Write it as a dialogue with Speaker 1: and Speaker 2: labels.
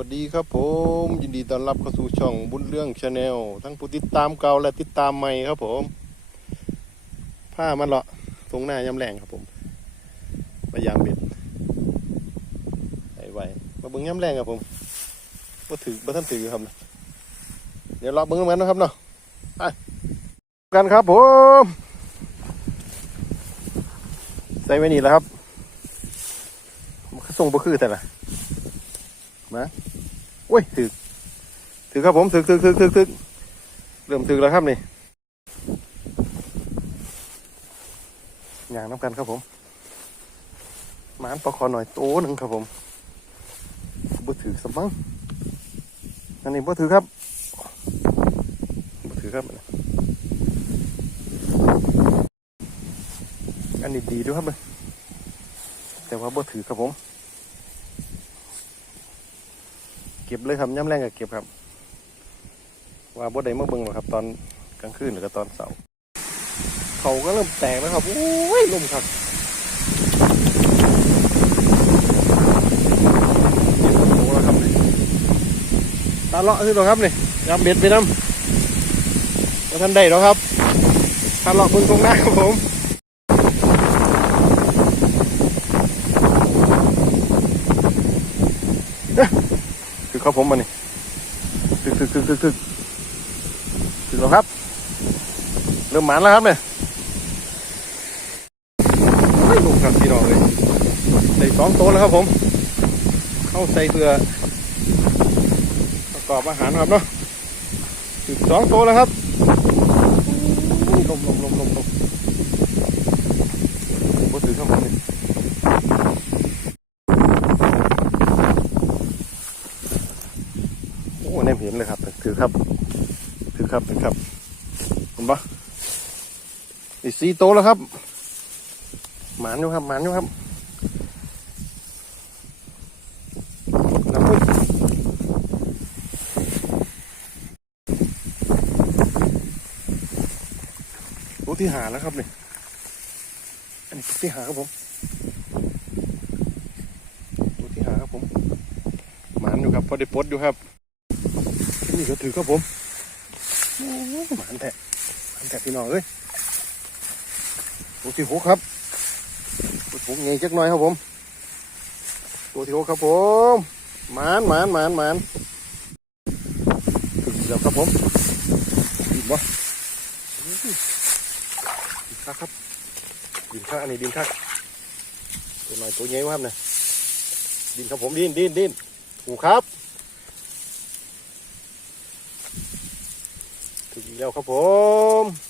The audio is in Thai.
Speaker 1: วัสดีครับผม ยินดีต้อนรับเข้าสู่ช่องบุญเรื่องชาแนลทั้งผู้ติดตามเก่าและติดตามใหม่ครับผมผ้ามันเลาะตรงหน้ายำแรงครับผมมายามเบ็ดไอ้ไว้มาเบิ้งยำแรงครับผมมาถือมาท่านถือครับเดี๋ยวรอเบิ้งกันนะครับเนาะไปกันครับผมใส่ไว้นี่แล้วครับส่งบ่คือแต่ละ มาโอ้ยถึกถึกครับผมถึกถึกถึกถึกถึกเริ่มถึกแล้วครับนี่อย่างน้ำกันครับผมหมานปลาคอหน่อยโตหนึ่งครับผมบ่ถือสมังอันนี้บ่ถือครับบ่ถือครับ อันนี้ดีด้วยครับเลยแต่ว่าบ่ถือครับผม เก็บเลยครับย่ำแรงก็เก็บครับ ว่าบ่ได้มาเบิ่งหรอกครับ ตอนกลางคืนหรือก็ตอนเสาร์เขาก็เริ่มแตกแล้วครับโอ้ยลมครับโอ้แล้วครับนี่ตาเลาะขึ้นหรอครับนี่ยับเบ็ดไปน้ำท่านได้แล้วครับตาเลาะพึ่งตรงหน้าครับผม คือเขาผมมานี่ตึกถึกถึกถึกถึกถึกแล้วครับ เริ่มหมานแล้วครับเนี่ยไม่ลงครับพี่น้องเลยใส่สองโต๊ะแล้วครับผม เข้าใส่เพื่อประกอบอาหารครับเนาะถึงสองโต๊ะแล้วครับอุ้ยลมลมลมลมลมบ่ถือครับผมนี่โอ้แนม เห็นเลยครับ ถือครับ ถือครับถือครับเห็นปะอีกสี่โตแล้วครับ หมานอยู่ครับ หมานอยู่ครับแล้วอุ้ยตัวที่หาแล้วครับเนี่ยอันนี้ตัวที่หาครับผมตัวที่หาครับผม หมานอยู่ครับพอได้ปดอยู่ครับ นี่ก็ถือครับผมหมานแทะหมานแทะพี่น้องเอ้ยตัวที่หกครับตัวที่หกไงจักหน่อยครับผม ตัวที่หกครับผมหมานหมานหมานหมานถึงแล้วครับผมดินบ่ดินคักครับดินคักอันนี้ดินคักตัวหน่อยตัวใหญ่ครับเนี่ยดินครับผมดินดินดินถูกครับถึง แล้วครับผม